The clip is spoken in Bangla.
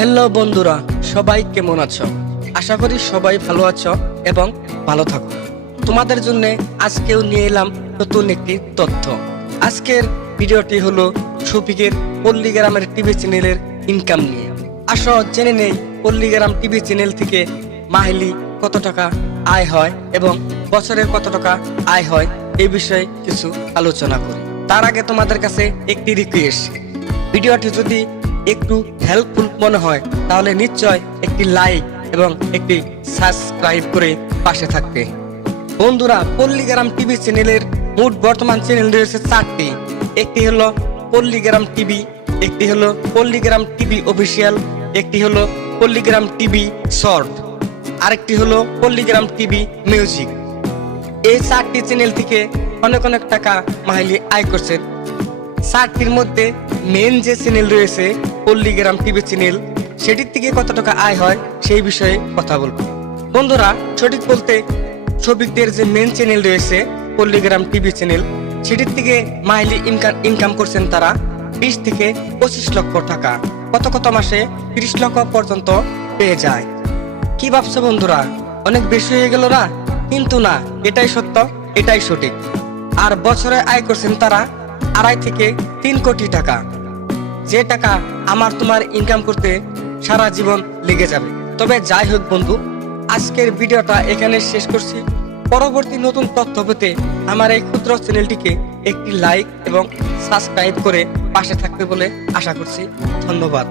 হ্যালো বন্ধুরা, সবাই কেমন আছো? আশা করি সবাই ভালো আছো এবং ভালো থাকো। তোমাদের জন্য আজকেও নিয়ে এলাম নতুন একটি তথ্য। আজকের ভিডিওটি হলো শফিকের পল্লীগ্রামের টিভি চ্যানেলের ইনকাম নিয়ে। আসো, জেনে নেই পল্লীগ্রাম টিভি চ্যানেল থেকে মাহিলি কত টাকা আয় হয় এবং বছরে কত টাকা আয় হয় এই বিষয়ে কিছু আলোচনা করি। তার আগে তোমাদের কাছে একটি রিকোয়েস্ট ভিডিওটি যদি একটু হেল্পফুল মনে হয়, তাহলে নিশ্চয় একটি লাইক এবং একটি সাবস্ক্রাইব করে পাশে থাকবে। বন্ধুরা, পল্লীগ্রাম টিভি চ্যানেলের মোট বর্তমান চ্যানেল রয়েছে চারটি। একটি হলো পল্লীগ্রাম টিভি একটি হলো পল্লীগ্রাম টিভি অফিসিয়াল একটি হলো পল্লীগ্রাম টিভি শর্ট আরেকটি হলো পল্লীগ্রাম টিভি মিউজিক এই চারটি চ্যানেল থেকে অনেক অনেক টাকা মাহিলি আয় করছেন চারটির মধ্যে মেন যে চ্যানেল রয়েছে পল্লীগ্রাম টিভি চ্যানেল। সেটির থেকে কত টাকা আয় হয়, সেই বিষয়ে কথা বলব। বন্ধুরা, সঠিক বলতে ছবিকদের যে মেন চ্যানেল রয়েছে পল্লীগ্রাম টিভি চ্যানেল, সেটির থেকে মাইলি ইনকাম ইনকাম করছেন তারা বিশ থেকে পঁচিশ লক্ষ টাকা। কত কত মাসে তিরিশ লক্ষ পর্যন্ত পেয়ে যায়। কি ভাবছ বন্ধুরা? অনেক বেশি হয়ে গেল না? কিন্তু না, এটাই সত্য, এটাই সঠিক। আর বছরে আয় করছেন তারা আড়াই থেকে তিন কোটি টাকা। যে টাকা আমার তোমার ইনকাম করতে সারা জীবন লেগে যাবে। তবে যাই হোক বন্ধু, আজকের ভিডিওটা এখানে শেষ করছি। পরবর্তী নতুন তথ্য পেতে আমার এই ক্ষুদ্র চ্যানেলটিকে একটি লাইক এবং সাবস্ক্রাইব করে পাশে থাকবে বলে আশা করছি। ধন্যবাদ।